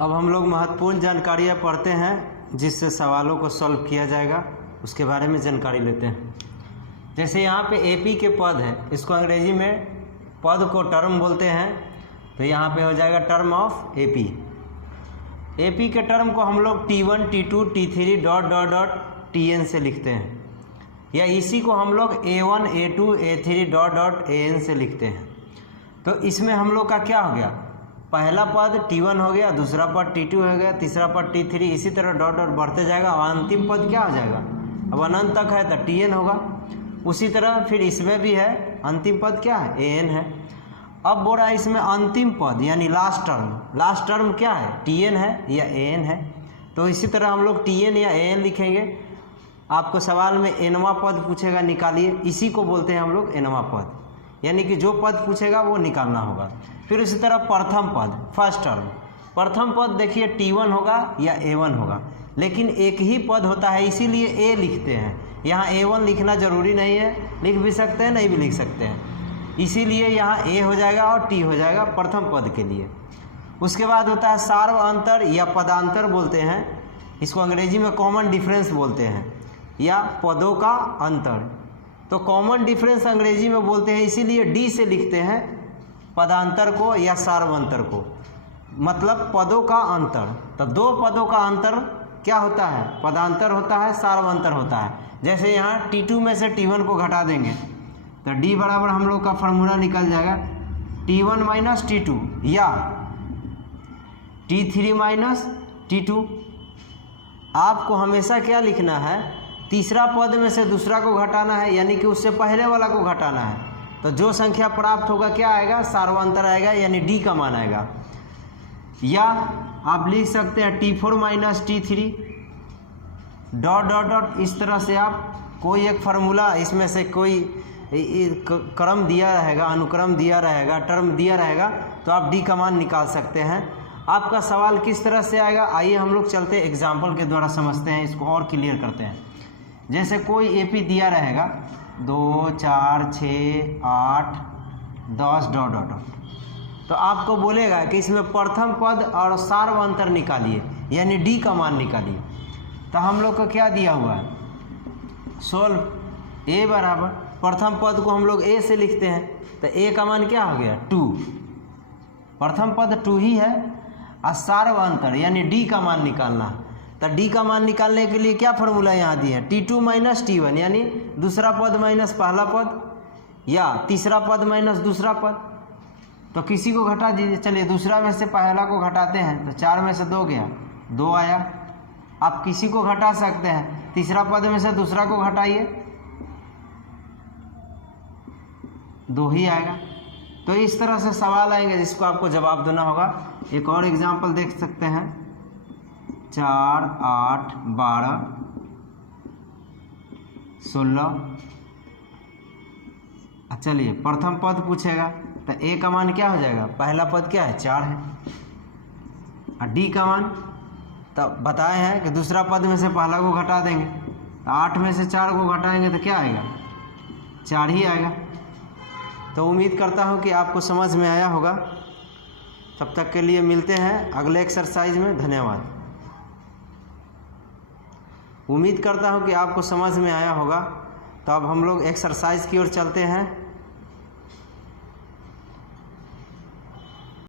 अब हम लोग महत्वपूर्ण जानकारियाँ पढ़ते हैं जिससे सवालों को सॉल्व किया जाएगा, उसके बारे में जानकारी लेते हैं। जैसे यहाँ पे एपी के पद है, इसको अंग्रेजी में पद को टर्म बोलते हैं, तो यहाँ पे हो जाएगा टर्म ऑफ एपी। एपी के टर्म को हम लोग T1, T2, T3 dot dot dot Tn से लिखते हैं, या इसी को हम लोग A1, A2, A3 dot dot An से लिखते हैं। तो इसमें हम लोग का क्या हो गया, पहला पद T1 हो गया, दूसरा पद T2 हो गया, तीसरा पद T3, इसी तरह डॉट डॉट बढ़ते जाएगा और अंतिम पद क्या हो जाएगा, अब अनंत तक है तो Tn होगा। उसी तरह फिर इसमें भी है, अंतिम पद क्या है, An है। अब बोल रहा है इसमें अंतिम पद यानी लास्ट टर्म क्या है, Tn है या An है। तो इसी तरह हम लोग Tn या An लिखेंगे। आपको सवाल में nवां पद पूछेगा, निकालिए, इसी को बोलते हैं हम लोग nवां पद, यानी कि जो पद पूछेगा वो निकालना होगा। फिर इसी तरह प्रथम पद, फर्स्ट टर्म, प्रथम पद देखिए T1 होगा या A1 होगा, लेकिन एक ही पद होता है इसीलिए A लिखते हैं। यहाँ A1 लिखना जरूरी नहीं है, लिख भी सकते हैं, नहीं भी लिख सकते हैं, इसीलिए यहाँ A हो जाएगा और T हो जाएगा प्रथम पद के लिए। उसके बाद होता है सार्व अंतर या पदांतर बोलते हैं, इसको अंग्रेजी में कॉमन डिफरेंस बोलते हैं, या पदों का अंतर। तो कॉमन डिफरेंस अंग्रेजी में बोलते हैं, इसीलिए D से लिखते हैं पदांतर को या सार्वंतर को, मतलब पदों का अंतर। तो दो पदों का अंतर क्या होता है, पदांतर होता है, सार्वंतर होता है। जैसे यहाँ T2 में से T1 को घटा देंगे तो D बराबर हम लोग का फॉर्मूला निकल जाएगा T1 माइनस T2 या T3 माइनस T2। आपको हमेशा क्या लिखना है, तीसरा पद में से दूसरा को घटाना है, यानी कि उससे पहले वाला को घटाना है। तो जो संख्या प्राप्त होगा क्या आएगा, सार्वंतर आएगा, यानी D का मान आएगा। या आप लिख सकते हैं T4 minus T3 dot dot dot, इस तरह से आप कोई एक फार्मूला, इसमें से कोई क्रम दिया रहेगा, अनुक्रम दिया रहेगा, टर्म दिया रहेगा, तो आप D का मान निकाल सकते हैं। आपका सवाल किस तरह से आएगा, आइए हम लोग चलते एग्जाम्पल के द्वारा समझते हैं, इसको और क्लियर करते हैं। जैसे कोई एपी दिया रहेगा 2, 4, 6, 8, 10 डॉट डॉट डॉट, तो आपको बोलेगा कि इसमें प्रथम पद और सार्वंतर निकालिए, यानी D का मान निकालिए। तो हम लोग को क्या दिया हुआ है, सोल्व A बराबर, प्रथम पद को हम लोग A से लिखते हैं, तो A का मान क्या हो गया 2, प्रथम पद 2 ही है, और सार्वंतर यानी D का मान निकालना है। तो D का मान निकालने के लिए क्या फार्मूला यहाँ दी है, T2 माइनस T1, यानी दूसरा पद माइनस पहला पद, या तीसरा पद माइनस दूसरा पद। तो किसी को घटा दीजिए, चलिए दूसरा में से पहला को घटाते हैं, तो 4 में से 2 गया, 2 आया। आप किसी को घटा सकते हैं, तीसरा पद में से दूसरा को घटाइए, 2 ही आएगा। तो इस तरह से सवाल आएंगे जिसको आपको जवाब देना होगा। एक और एग्जाम्पल देख सकते हैं, 4, 8, 12, 16। चलिए प्रथम पद पूछेगा, तो A का मान क्या हो जाएगा, पहला पद क्या है 4 है, और D का मान तो बताए हैं कि दूसरा पद में से पहला को घटा देंगे, तो 8 में से 4 को घटाएंगे तो क्या आएगा, 4 ही आएगा। तो उम्मीद करता हूँ कि आपको समझ में आया होगा। तब तक के लिए मिलते हैं अगले एक्सरसाइज में, धन्यवाद। उम्मीद करता हूँ कि आपको समझ में आया होगा। तो अब हम लोग एक्सरसाइज की ओर चलते हैं।